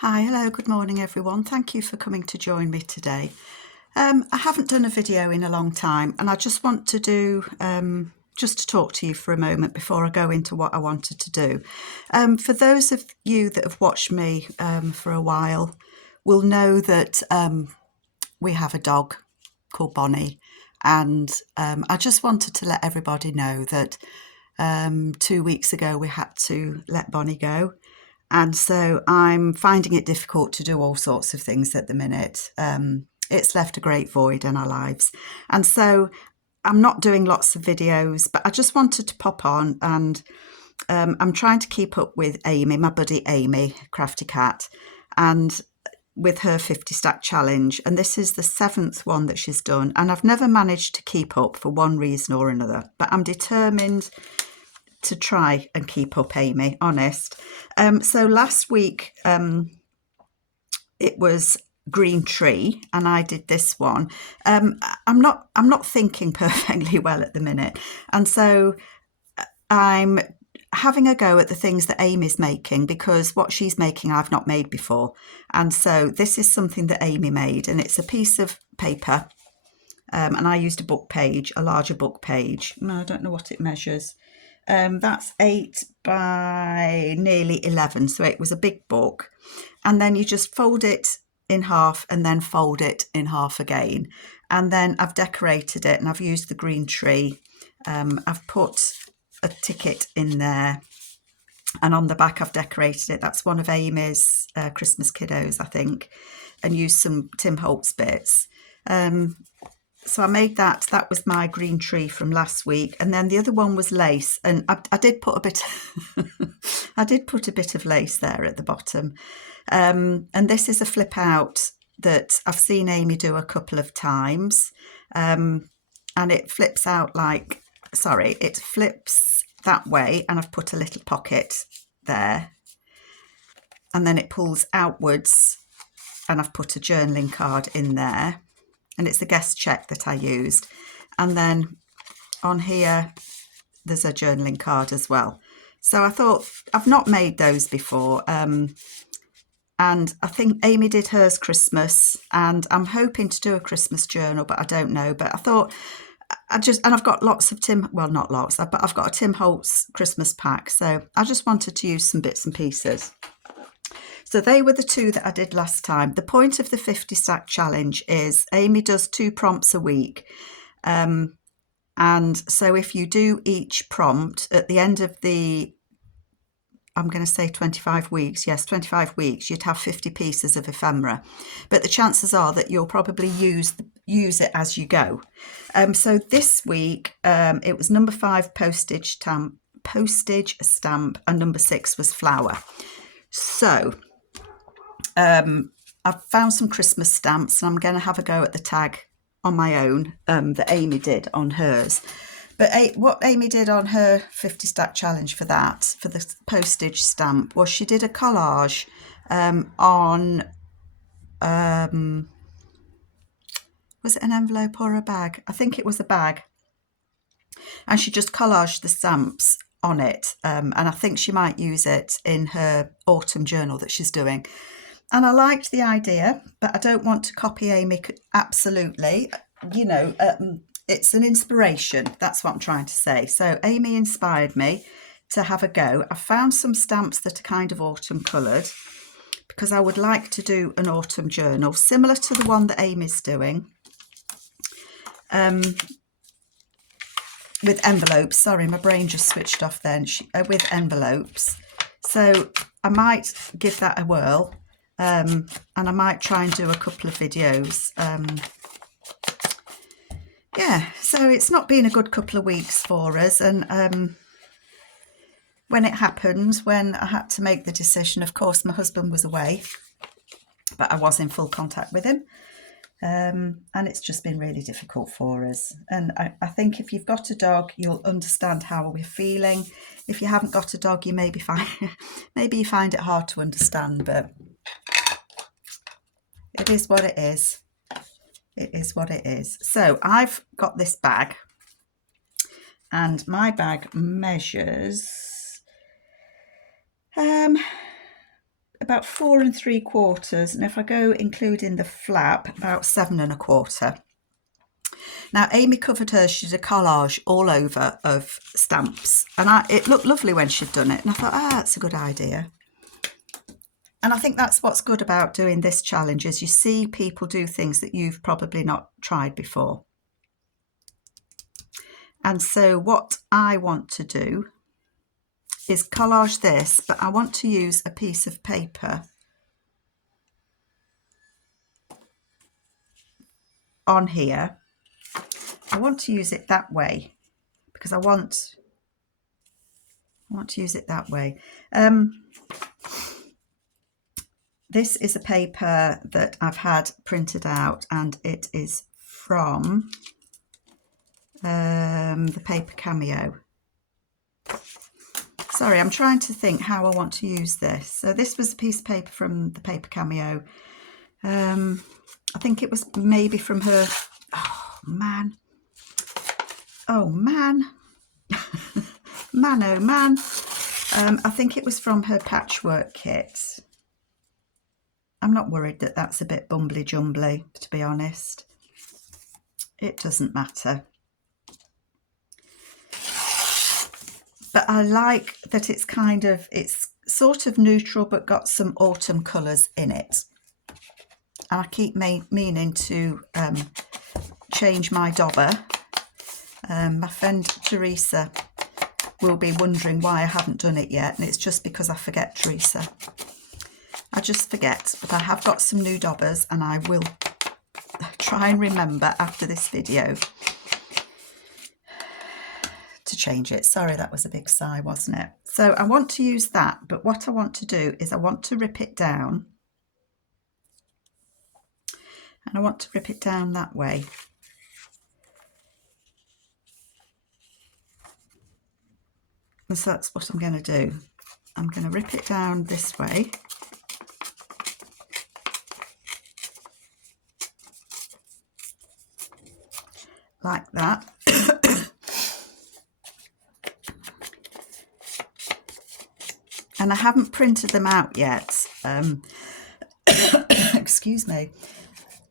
Hi, hello, good morning everyone. Thank you for coming to join me today. I haven't done a video in a long time and I just want to do, just to talk to you for a moment before I go into what I wanted to do. For those of you that have watched me for a while will know that we have a dog called Bonnie, and I just wanted to let everybody know that 2 weeks ago we had to let Bonnie go. And so I'm finding it difficult to do all sorts of things at the minute. It's left a great void in our lives. And so I'm not doing lots of videos, but I just wanted to pop on and I'm trying to keep up with Amy, my buddy Amy, Crafty Cat, and with her 50 stack challenge. And this is the 7th one that she's done. And I've never managed to keep up for one reason or another, but I'm determined to try and keep up, Amy, honest. So last week it was green tree and I did this one. I'm not thinking perfectly well at the minute, and so I'm having a go at the things that Amy's making, because what she's making I've not made before. And so this is something that Amy made, and it's a piece of paper, and I used a book page, a larger book page. I don't know what it measures. That's 8 by nearly 11, so it was a big book. And then you just fold it in half and then fold it in half again. And then I've decorated it and I've used the green tree. I've put a ticket in there, and on the back I've decorated it. That's one of Amy's Christmas kiddos, I think, and used some Tim Holtz bits. So I made that. That was my green tree from last week, and then the other one was lace, and I did put a bit. I did put a bit of lace there at the bottom, and this is a flip out that I've seen Amy do a couple of times, and it flips out like. Sorry, it flips that way, and I've put a little pocket there, and then it pulls outwards, and I've put a journaling card in there. And it's the guest check that I used. And then on here, there's a journaling card as well. So I thought, I've not made those before. And I think Amy did hers Christmas, and I'm hoping to do a Christmas journal, but I don't know. But I thought, and I've got lots of not lots, but I've got a Tim Holtz Christmas pack. So I just wanted to use some bits and pieces. So they were the two that I did last time. The point of the 50 stack challenge is Amy does 2 prompts a week. And so if you do each prompt at the end of the, I'm going to say 25 weeks. Yes, 25 weeks, you'd have 50 pieces of ephemera. But the chances are that you'll probably use it as you go. So this week, it was number 5 postage stamp, and number 6 was flower. So I've found some Christmas stamps, and I'm going to have a go at the tag on my own that Amy did on hers. But what Amy did on her 50 stack challenge for the postage stamp, was she did a collage on, was it an envelope or a bag? I think it was a bag. And she just collaged the stamps on it. And I think she might use it in her autumn journal that she's doing. And I liked the idea, but I don't want to copy Amy absolutely. It's an inspiration. That's what I'm trying to say. So Amy inspired me to have a go. I found some stamps that are kind of autumn coloured, because I would like to do an autumn journal similar to the one that Amy's doing. With envelopes. Sorry, my brain just switched off then. With envelopes. So I might give that a whirl. And I might try and do a couple of videos. So it's not been a good couple of weeks for us. And when it happened, when I had to make the decision, of course, my husband was away, but I was in full contact with him. And it's just been really difficult for us. And I think if you've got a dog, you'll understand how we're feeling. If you haven't got a dog, you maybe you find it hard to understand, but it is what it is. It is what it is. So I've got this bag, and my bag measures about 4 3/4, and if I go including the flap, about 7 1/4. Now Amy covered hers, she did a collage all over of stamps, and it looked lovely when she'd done it, and I thought, that's a good idea. And I think that's what's good about doing this challenge, is you see people do things that you've probably not tried before. And so what I want to do is collage this, but I want to use a piece of paper on here. I want to use it that way because I want to use it that way. This is a paper that I've had printed out, and it is from the paper Cameo. Sorry, I'm trying to think how I want to use this. So this was a piece of paper from the paper Cameo. I think it was maybe from her, oh man, man, oh man. I think it was from her patchwork kit. I'm not worried that that's a bit bumbly jumbly, to be honest. It doesn't matter. But I like that it's sort of neutral but got some autumn colours in it. And I keep meaning to change my dauber. My friend Teresa will be wondering why I haven't done it yet, and it's just because I forget, Teresa. I just forget, but I have got some new daubers, and I will try and remember after this video to change it. Sorry, that was a big sigh, wasn't it? So I want to use that, but what I want to do is I want to rip it down, and I want to rip it down that way. And so that's what I'm going to do. I'm going to rip it down this way. Like that. And I haven't printed them out yet. Excuse me.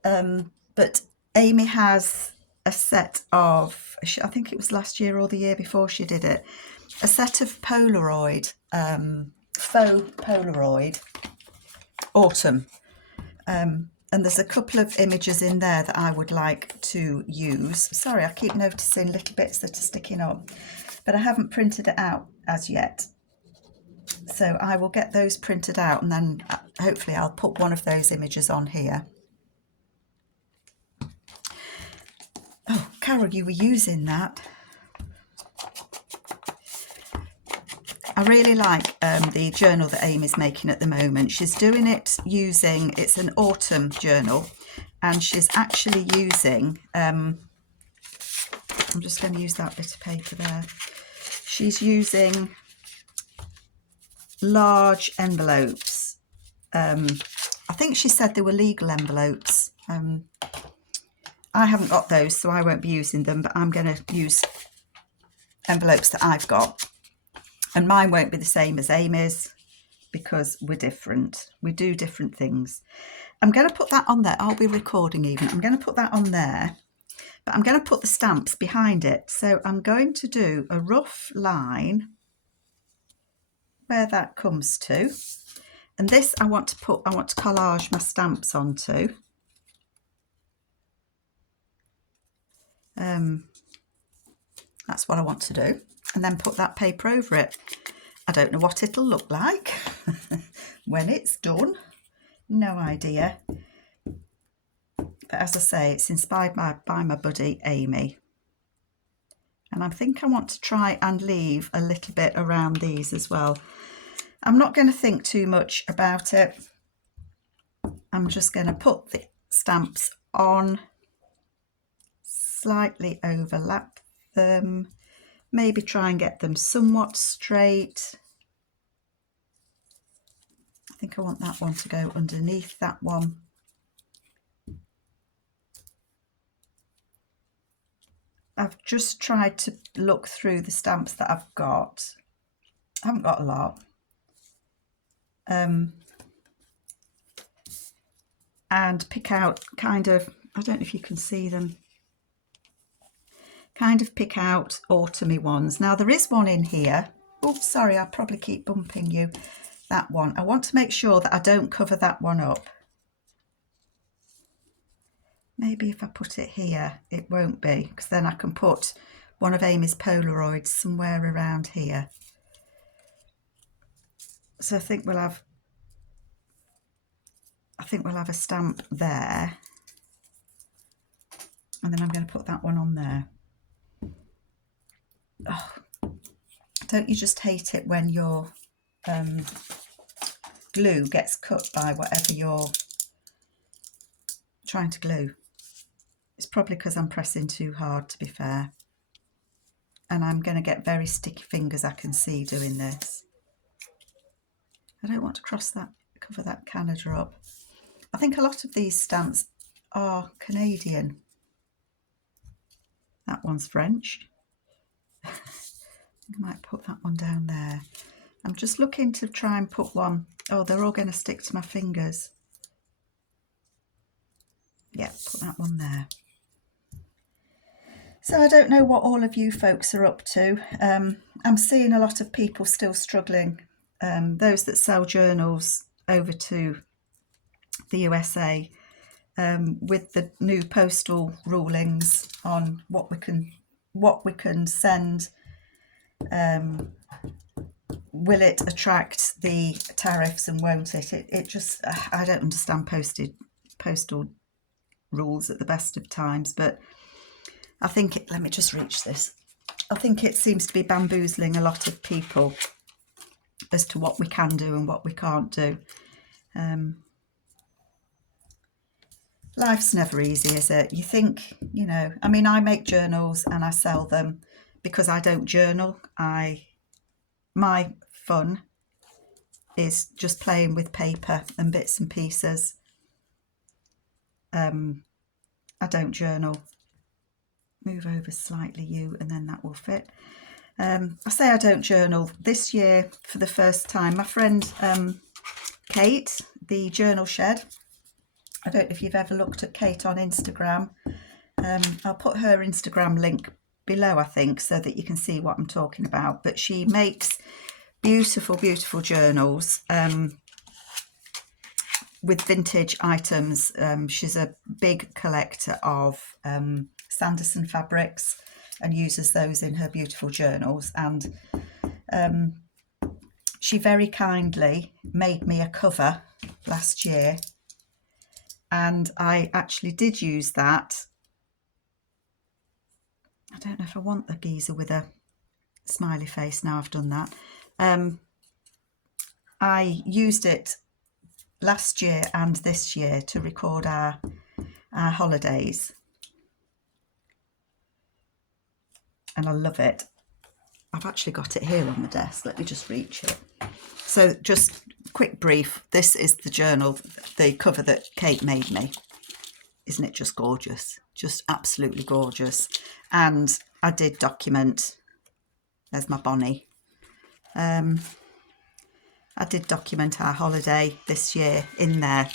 But Amy has a set of, I think it was last year or the year before she did it, a set of Polaroid, faux Polaroid autumn. And there's a couple of images in there that I would like to use. Sorry, I keep noticing little bits that are sticking up, but I haven't printed it out as yet. So I will get those printed out, and then hopefully I'll put one of those images on here. Oh, Carol, you were using that. I really like the journal that Amy's making at the moment. She's doing it using, it's an autumn journal, and she's actually using, I'm just going to use that bit of paper there. She's using large envelopes. I think she said they were legal envelopes. I haven't got those, so I won't be using them, but I'm going to use envelopes that I've got. And mine won't be the same as Amy's because we're different. We do different things. I'm going to put that on there. I'll be recording even. I'm going to put that on there, but I'm going to put the stamps behind it. So I'm going to do a rough line where that comes to. And this I want to collage my stamps onto. That's what I want to do. And then put that paper over it. I don't know what it'll look like when it's done. No idea. But as I say, it's inspired by my buddy Amy. And I think I want to try and leave a little bit around these as well. I'm not going to think too much about it. I'm just going to put the stamps on, slightly overlap them. Maybe try and get them somewhat straight. I think I want that one to go underneath that one. I've just tried to look through the stamps that I've got. I haven't got a lot. and pick out kind of, I don't know if you can see them, kind of pick out autumny ones. Now there is one in here. Oh, sorry, I probably keep bumping you. That one. I want to make sure that I don't cover that one up. Maybe if I put it here, it won't be, because then I can put one of Amy's Polaroids somewhere around here. So I think we'll have a stamp there, and then I'm going to put that one on there. Oh, don't you just hate it when your glue gets cut by whatever you're trying to glue? It's probably because I'm pressing too hard, to be fair. And I'm going to get very sticky fingers, I can see, doing this. I don't want to cover that Canada up. I think a lot of these stamps are Canadian. That one's French. I might put that one down there. I'm just looking to try and put one. Oh, they're all going to stick to my fingers. Yeah, put that one there. So I don't know what all of you folks are up to. I'm seeing a lot of people still struggling. Those that sell journals over to the USA with the new postal rulings on what we can send. Will it attract the tariffs and won't it? It just, I don't understand postal rules at the best of times, but I think let me just reach this. I think it seems to be bamboozling a lot of people as to what we can do and what we can't do. Life's never easy, is it? You think, you know, I mean, I make journals and I sell them because I don't journal. My fun is just playing with paper and bits and pieces. I don't journal. Move over slightly, you, and then that will fit. I say I don't journal. This year, for the first time, my friend Kate, the Journal Shed, I don't know if you've ever looked at Kate on Instagram. I'll put her Instagram link below, I think, so that you can see what I'm talking about. But she makes beautiful, beautiful journals with vintage items. She's a big collector of Sanderson fabrics and uses those in her beautiful journals. And she very kindly made me a cover last year, and I actually did use that. I don't know if I want the geezer with a smiley face now I've done that. I used it last year and this year to record our holidays, and I love it. I've actually got it here on the desk. Let me just reach it. So just quick brief, this is the journal, the cover that Kate made me. Isn't it just gorgeous? Just absolutely gorgeous. And I did document, there's my Bonnie. I did document our holiday this year in there.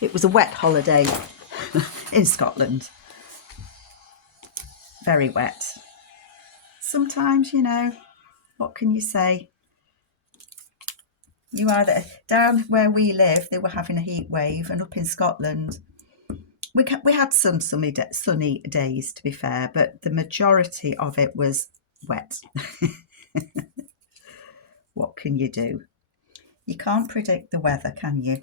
It was a wet holiday in Scotland. Very wet. Sometimes, you know, what can you say? You either, down where we live, they were having a heat wave, and up in Scotland, we had some sunny days, to be fair, but the majority of it was wet. What can you do? You can't predict the weather, can you?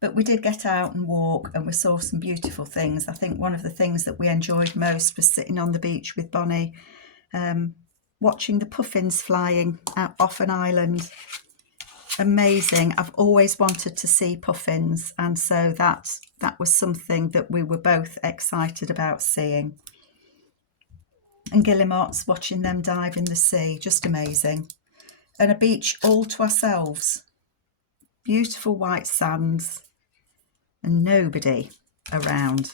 But we did get out and walk, and we saw some beautiful things. I think one of the things that we enjoyed most was sitting on the beach with Bonnie, watching the puffins flying out off an island. Amazing. I've always wanted to see puffins, and so that was something that we were both excited about seeing. And guillemots, watching them dive in the sea, just amazing. And a beach all to ourselves. Beautiful white sands and nobody around.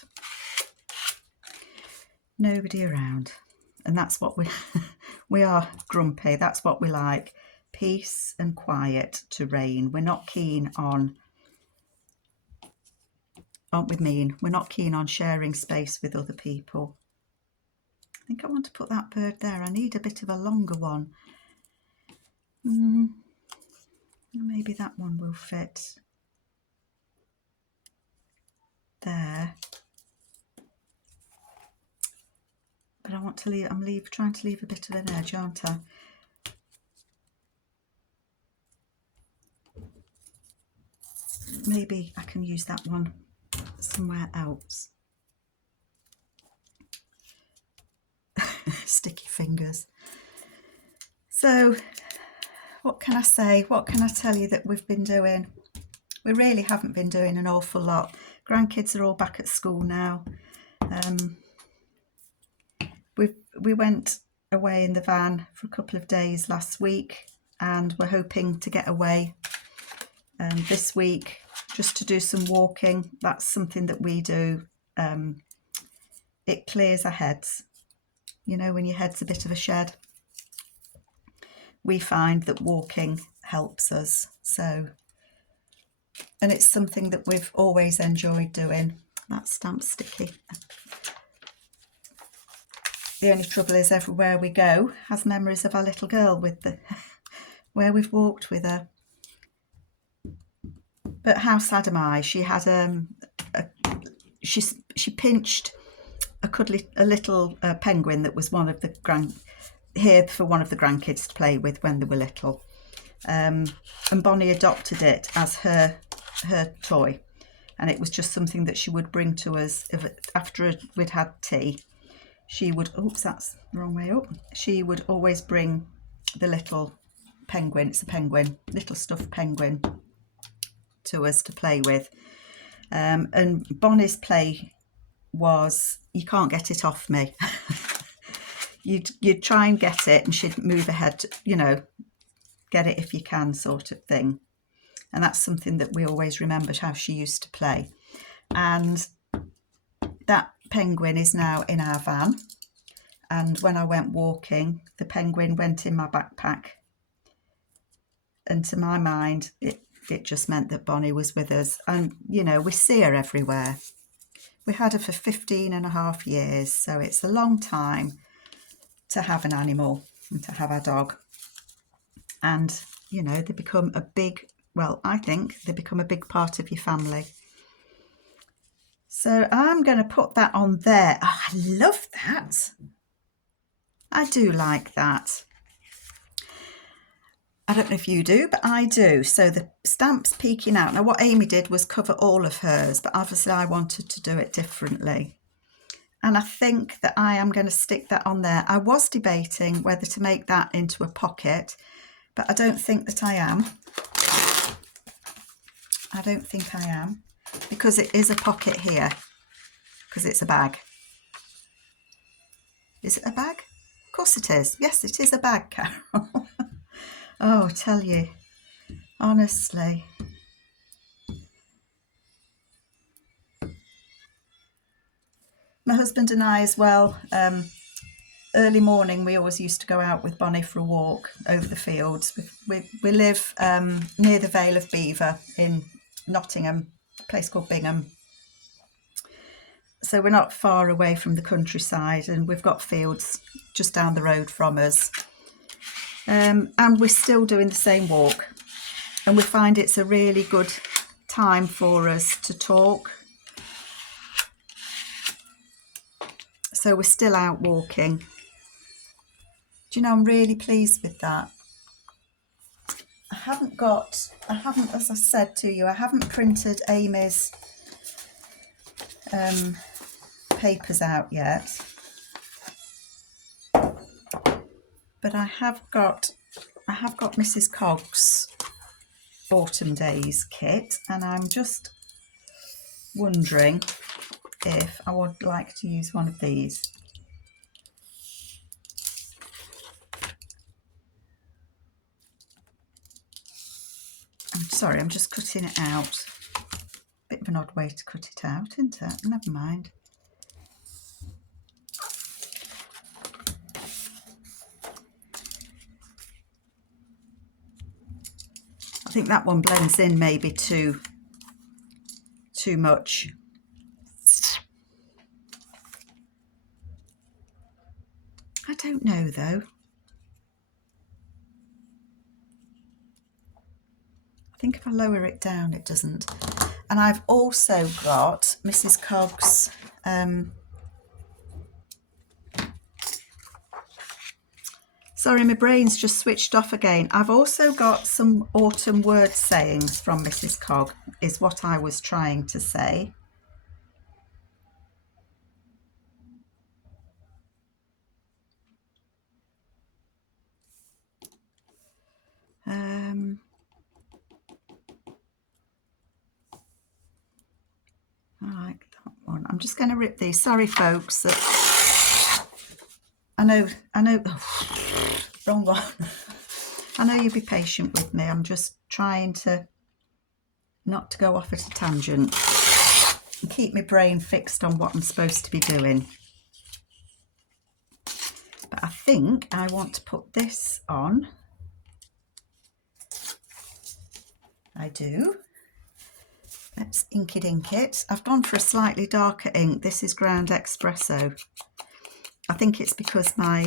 Nobody around. And that's what we are grumpy. That's what we like. Peace and quiet to reign. We're not keen on aren't we mean? We're not keen on sharing space with other people. I think I want to put that bird there. I need a bit of a longer one. Maybe that one will fit there. But I want to leave, I'm trying to leave a bit of an edge, aren't I? Maybe I can use that one somewhere else. Sticky fingers. So what can I say? What can I tell you that we've been doing? We really haven't been doing an awful lot. Grandkids are all back at school now. We went away in the van for a couple of days last week, and we're hoping to get away this week just to do some walking. That's something that we do. It clears our heads. You know, when your head's a bit of a shed, we find that walking helps us. So, and it's something that we've always enjoyed doing. That stamp's sticky. The only trouble is everywhere we go has memories of our little girl with the where we've walked with her. But how sad am I? She had she pinched a little penguin that was one of the here for one of the grandkids to play with when they were little, and Bonnie adopted it as her toy, and it was just something that she would bring to us after we'd had tea. She would, oops, that's the wrong way up. She would always bring the little penguin, it's a penguin, little stuffed penguin, to us to play with. And Bonnie's play was, you can't get it off me. You'd try and get it and she'd move ahead, you know, get it if you can sort of thing. And that's something that we always remembered, how she used to play. And that penguin is now in our van, and when I went walking, the penguin went in my backpack, and to my mind it just meant that Bonnie was with us. And you know, we see her everywhere. We had her for 15.5 years, so it's a long time to have an animal and to have a dog. And you know, they become a big, well, I think they become a big part of your family. So I'm going to put that on there. Oh, I love that. I do like that. I don't know if you do, but I do. So the stamp's peeking out. Now what Amy did was cover all of hers, but obviously I wanted to do it differently. And I think that I am going to stick that on there. I was debating whether to make that into a pocket, but I don't think that I am. I don't think I am. Because it is a pocket here, because it's a bag. Is it a bag? Of course it is. Yes, it is a bag, Carol. Oh, I tell you, honestly. My husband and I as well, early morning we always used to go out with Bonnie for a walk over the fields. We live near the Vale of Belvoir in Nottingham, a place called Bingham. So we're not far away from the countryside, and we've got fields just down the road from us. And we're still doing the same walk, and we find it's a really good time for us to talk. So we're still out walking. Do you know, I'm really pleased with that. I haven't, as I said to you, I haven't printed Amy's papers out yet, but I have got Mrs. Cogg's Autumn Days kit, and I'm just wondering if I would like to use one of these. I'm sorry, I'm just cutting it out. Bit of an odd way to cut it out, isn't it? Never mind. I think that one blends in maybe too much. don't know though. I think if I lower it down, it doesn't. And I've also got Mrs. Cogg's sorry, my brain's just switched off again. I've also got some autumn word sayings from Mrs. Cogg, is what I was trying to say. I like that one. I'm just going to rip these. Sorry, folks. I know, wrong one. I know you'll be patient with me. I'm just trying to not to go off at a tangent and keep my brain fixed on what I'm supposed to be doing. But I think I want to put this on. I do. Let's inky dink it. I've gone for a slightly darker ink. This is ground espresso. I think it's because my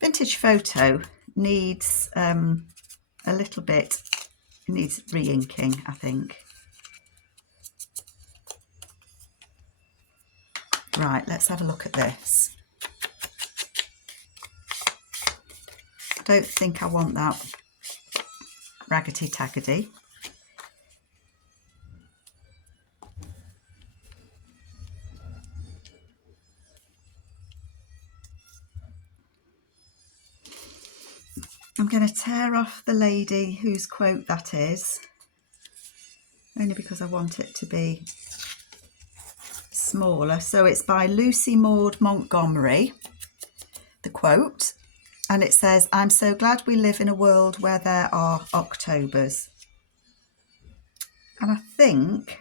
vintage photo needs a little bit, it needs re-inking, I think. Right, let's have a look at this. I don't think I want that raggedy taggedy. I'm going to tear off the lady whose quote that is, only because I want it to be smaller. So it's by Lucy Maud Montgomery, the quote, and it says, "I'm so glad we live in a world where there are Octobers." And I think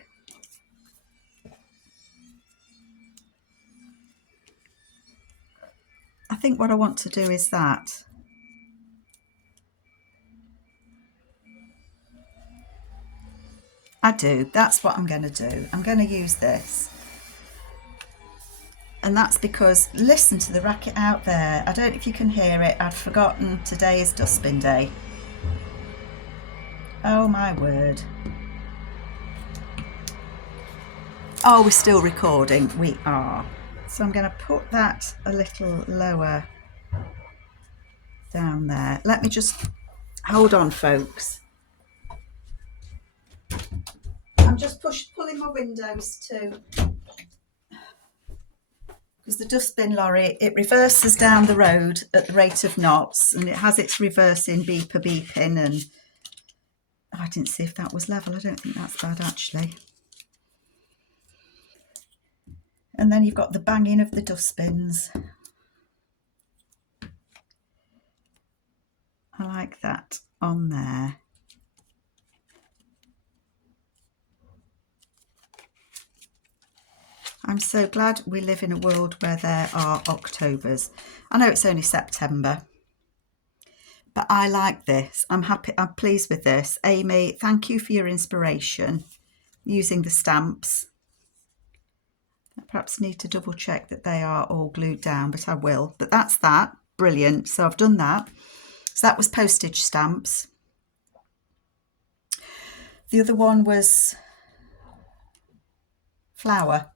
what I want to do is that. I do. That's what I'm going to do. I'm going to use this. And that's because, listen to the racket out there. I don't know if you can hear it. I'd forgotten today is dustbin day. Oh my word. Oh, we're still recording. We are. So I'm going to put that a little lower down there. Let me just hold on, folks. I'm just pulling my windows too, because the dustbin lorry, it reverses down the road at the rate of knots, and it has its reversing beeper beeping, and I didn't see if that was level. I don't think that's bad actually. And then you've got the banging of the dustbins. I like that on there. I'm so glad we live in a world where there are Octobers. I know it's only September, but I like this. I'm happy, I'm pleased with this. Amy, thank you for your inspiration using the stamps. I perhaps need to double check that they are all glued down, but I will. But that's that. Brilliant. So I've done that. So that was postage stamps. The other one was flower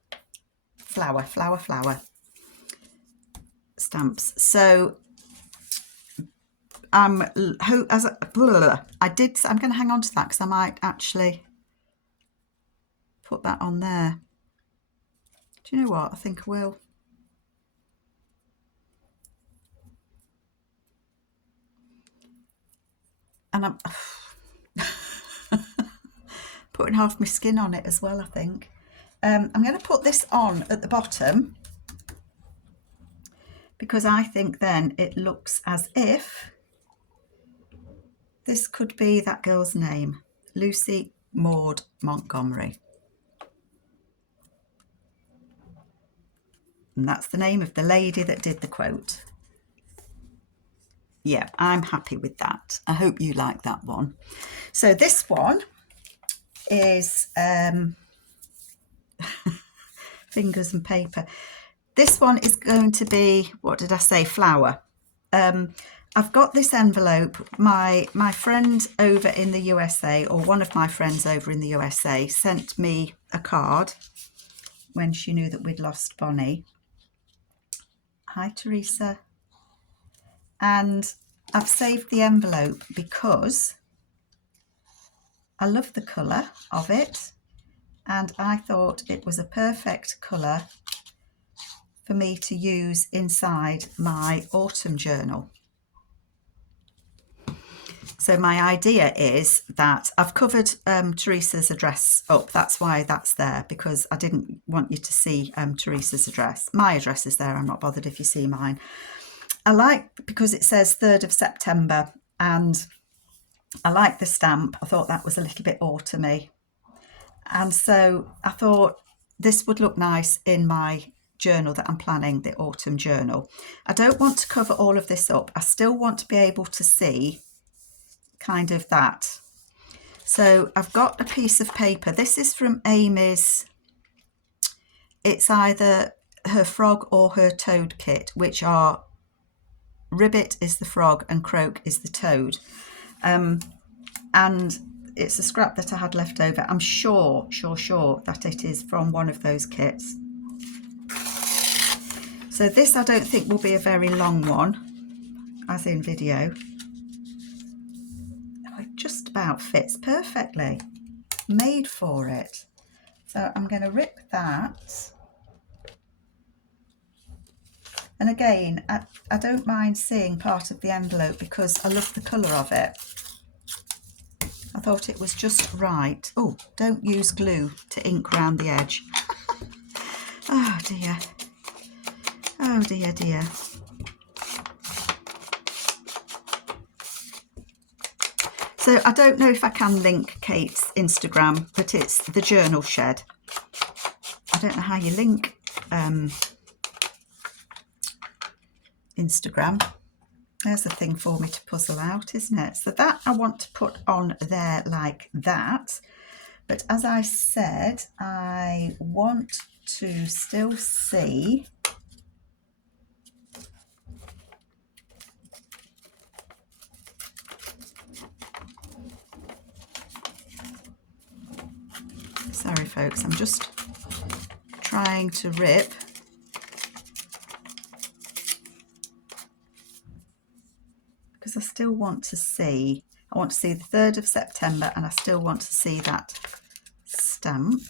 stamps. So I'm going to hang on to that because I might actually put that on there. Do you know what? I think I will. And I'm putting half my skin on it as well, I think. I'm going to put this on at the bottom because I think then it looks as if this could be that girl's name, Lucy Maud Montgomery. And that's the name of the lady that did the quote. Yeah, I'm happy with that. I hope you like that one. So this one is fingers and paper. This one is going to be, what did I say, flower. I've got this envelope. My friend over in the USA, or one of my friends over in the USA, sent me a card when she knew that we'd lost Bonnie. Hi, Teresa. And I've saved the envelope because I love the colour of it, and I thought it was a perfect colour for me to use inside my autumn journal. So my idea is that I've covered Teresa's address up. That's why that's there, because I didn't want you to see Teresa's address. My address is there. I'm not bothered if you see mine. I like, because it says 3rd of September, and I like the stamp. I thought that was a little bit autumny. And so I thought this would look nice in my journal that I'm planning, the autumn journal. I don't want to cover all of this up. I still want to be able to see kind of that. So I've got a piece of paper. This is from Amy's. It's either her frog or her toad kit, which are Ribbit is the frog and Croak is the toad. And it's a scrap that I had left over. I'm sure that it is from one of those kits. So this I don't think will be a very long one, as in video. It just about fits perfectly, made for it. So I'm going to rip that. And again, I don't mind seeing part of the envelope because I love the colour of it. I thought it was just right. Oh, don't use glue to ink around the edge. Oh dear. Oh dear, dear. So I don't know if I can link Kate's Instagram, but it's the Journal Shed. I don't know how you link Instagram. There's a thing for me to puzzle out, isn't it? So that I want to put on there like that. But as I said, I want to still see sorry folks, I'm just trying to rip because I still want to see, I want to see the 3rd of September and I still want to see that stamp.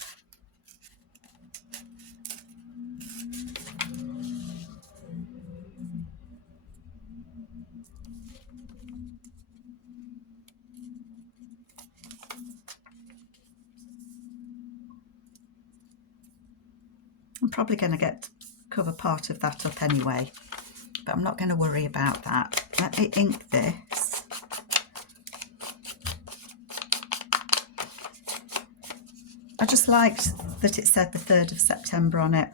I'm probably going to cover part of that up anyway, but I'm not going to worry about that. Let me ink this. I just liked that it said the 3rd of September on it.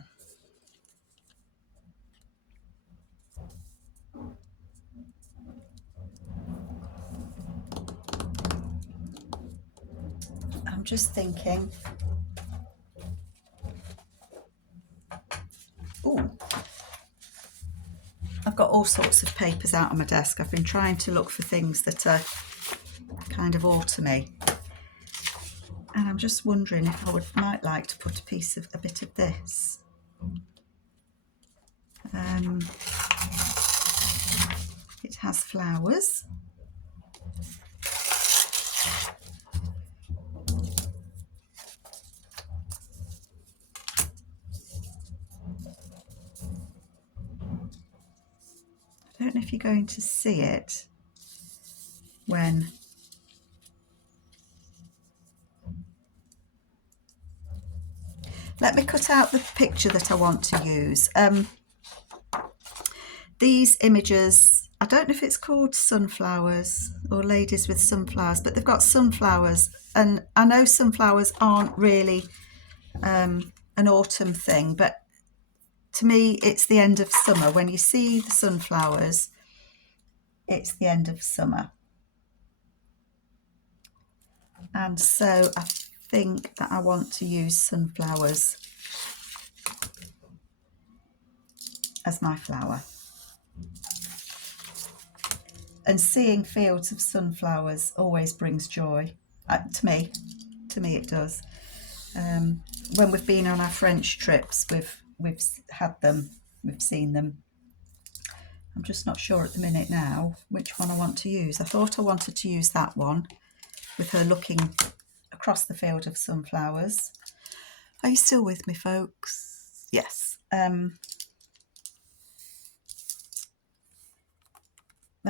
I'm just thinking, ooh, I've got all sorts of papers out on my desk. I've been trying to look for things that are kind of autumny. And I'm just wondering if I might like to put a bit of this. It has flowers. I don't know if you're going to see it when let me cut out the picture that I want to use. These images, I don't know if it's called sunflowers or ladies with sunflowers, but they've got sunflowers, and I know sunflowers aren't really an autumn thing, but to me it's the end of summer. When you see the sunflowers, it's the end of summer. And so I think that I want to use sunflowers as my flower. And seeing fields of sunflowers always brings joy. To me it does. When we've been on our French trips, we've had them, we've seen them. I'm just not sure at the minute now which one I want to use. I thought I wanted to use that one with her looking across the field of sunflowers. Are you still with me, folks? Yes. I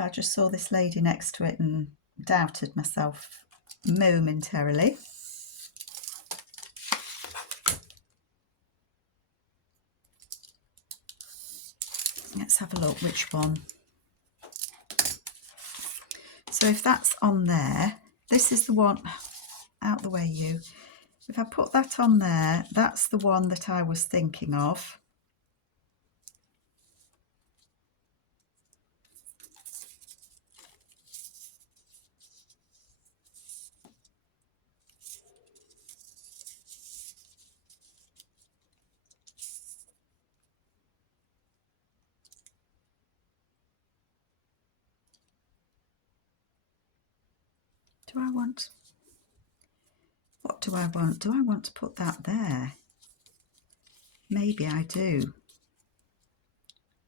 just saw this lady next to it and doubted myself momentarily. Let's have a look which one. So if that's on there, this is the one, out the way you. If I put that on there, that's the one that I was thinking of. What do I want? Do I want to put that there? Maybe I do.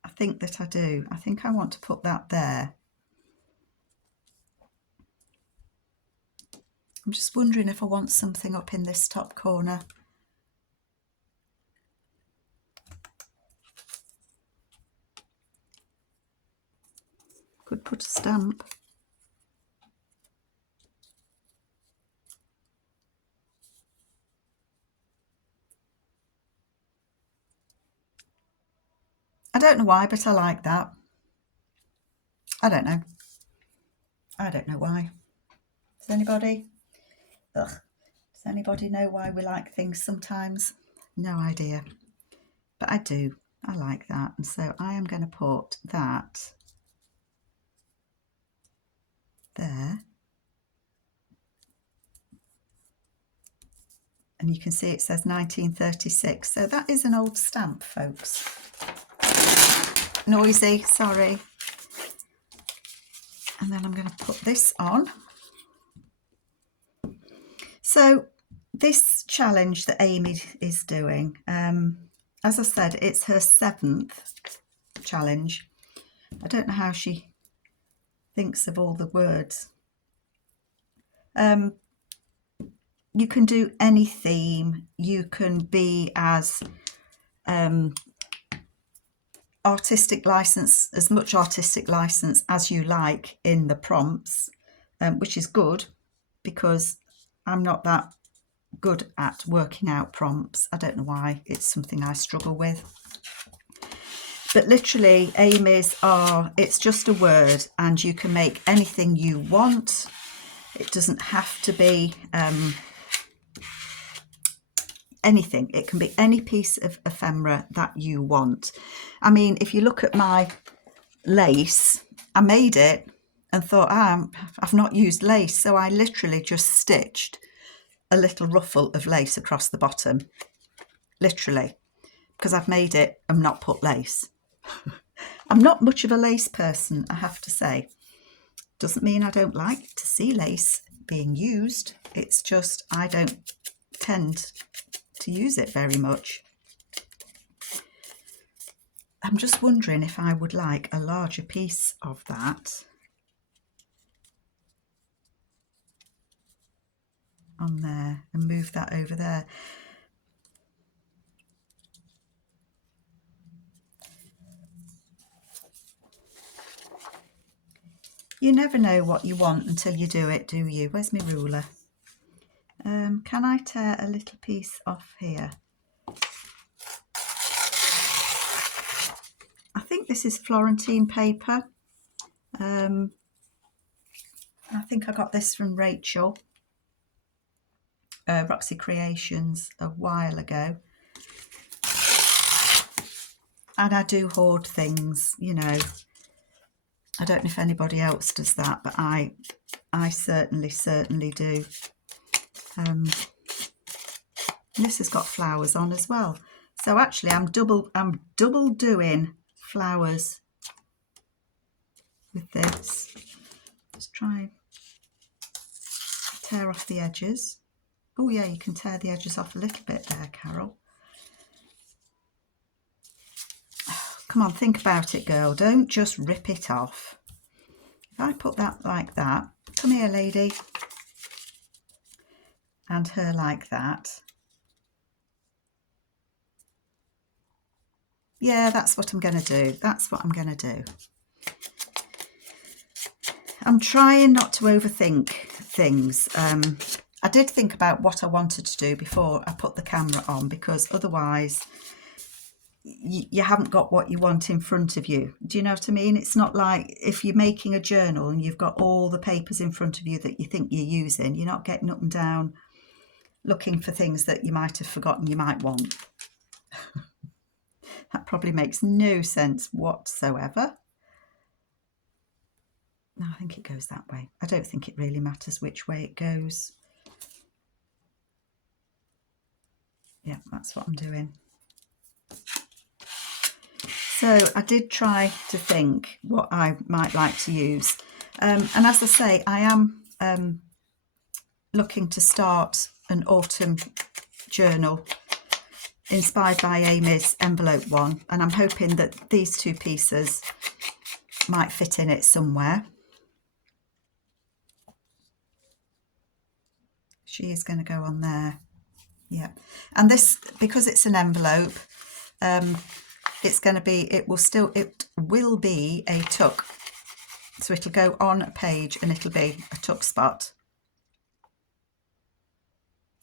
I think that I do. I think I want to put that there. I'm just wondering if I want something up in this top corner. Could put a stamp. I don't know why, but I like that. I don't know. I don't know why. Does anybody? Ugh. Does anybody know why we like things sometimes? No idea. But I do. I like that. And so I am going to put that there. And you can see it says 1936. So that is an old stamp, folks. Noisy, sorry. And then I'm going to put this on. So this challenge that Amy is doing, as I said, it's her 7th challenge. I don't know how she thinks of all the words. You can do any theme. You can be as artistic license, as much artistic license as you like in the prompts, which is good because I'm not that good at working out prompts. I don't know why. It's something I struggle with. But literally, Amy's are, it's just a word and you can make anything you want. It doesn't have to be anything. It can be any piece of ephemera that you want. I mean, if you look at my lace, I made it and thought, I've not used lace. So I literally just stitched a little ruffle of lace across the bottom, literally, because I've made it and not put lace. I'm not much of a lace person, I have to say. Doesn't mean I don't like to see lace being used. It's just I don't tend to use it very much. I'm just wondering if I would like a larger piece of that on there and move that over there. You never know what you want until you do it, do you? Where's my ruler? Can I tear a little piece off here? I think this is Florentine paper. I think I got this from Rachel, Roxy Creations, a while ago. And I do hoard things, you know. I don't know if anybody else does that, but I certainly do. And this has got flowers on as well. So actually I'm double doing flowers with this. Just try and tear off the edges. Oh yeah, you can tear the edges off a little bit there, Carol. Come on, think about it, girl. Don't just rip it off. If I put that like that, come here, lady, and her like that. Yeah, that's what I'm going to do. That's what I'm going to do. I'm trying not to overthink things. I did think about what I wanted to do before I put the camera on, because otherwise you haven't got what you want in front of you. Do you know what I mean? It's not like if you're making a journal and you've got all the papers in front of you that you think you're using, you're not getting up and down looking for things that you might have forgotten you might want. That probably makes no sense whatsoever. No, I think it goes that way. I don't think it really matters which way it goes. Yeah, that's what I'm doing. So I did try to think what I might like to use. And as I say, I am looking to start an autumn journal inspired by Amy's envelope one. And I'm hoping that these two pieces might fit in it somewhere. She is going to go on there. Yeah. And this, because it's an envelope, it's going to be, it will be a tuck. So it'll go on a page and it'll be a tuck spot,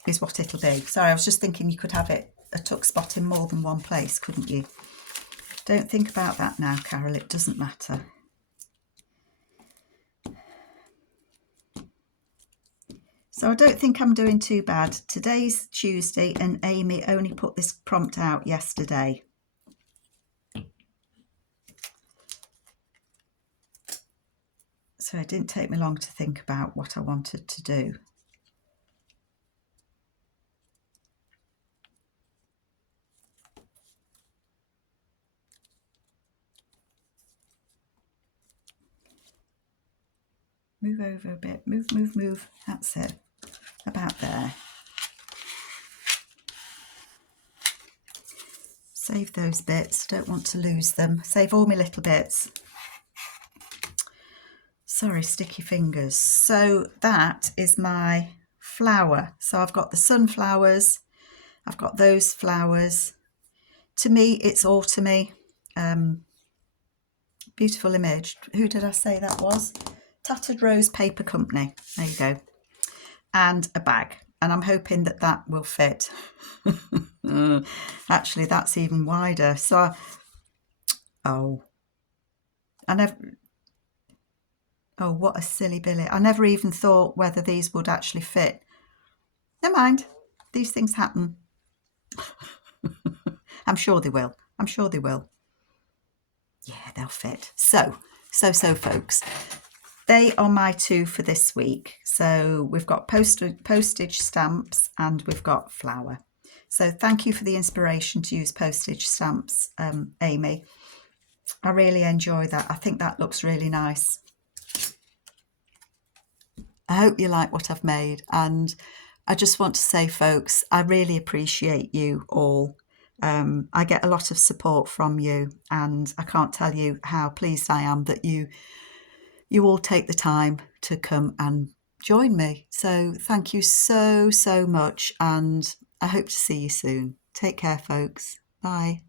is what it'll be. Sorry, I was just thinking you could have it a tuck spot in more than one place, couldn't you? Don't think about that now, Carol, it doesn't matter. So I don't think I'm doing too bad. Today's Tuesday and Amy only put this prompt out yesterday. So it didn't take me long to think about what I wanted to do. Move over a bit, move, move, move. That's it, about there. Save those bits, don't want to lose them. Save all my little bits. Sorry, sticky fingers. So that is my flower. So I've got the sunflowers, I've got those flowers. To me, it's autumny. Beautiful image. Who did I say that was? Tattered Rose Paper Company. There you go. And a bag. And I'm hoping that that will fit. Actually, that's even wider. So, oh, what a silly Billy. I never even thought whether these would actually fit. Never mind. These things happen. I'm sure they will. I'm sure they will. Yeah, they'll fit. So folks, they are my two for this week. So we've got postage stamps and we've got flower. So thank you for the inspiration to use postage stamps, Amy. I really enjoy that. I think that looks really nice. I hope you like what I've made, and I just want to say, folks, I really appreciate you all. I get a lot of support from you, and I can't tell you how pleased I am that you all take the time to come and join me. So thank you so much, and I hope to see you soon. Take care, folks. Bye.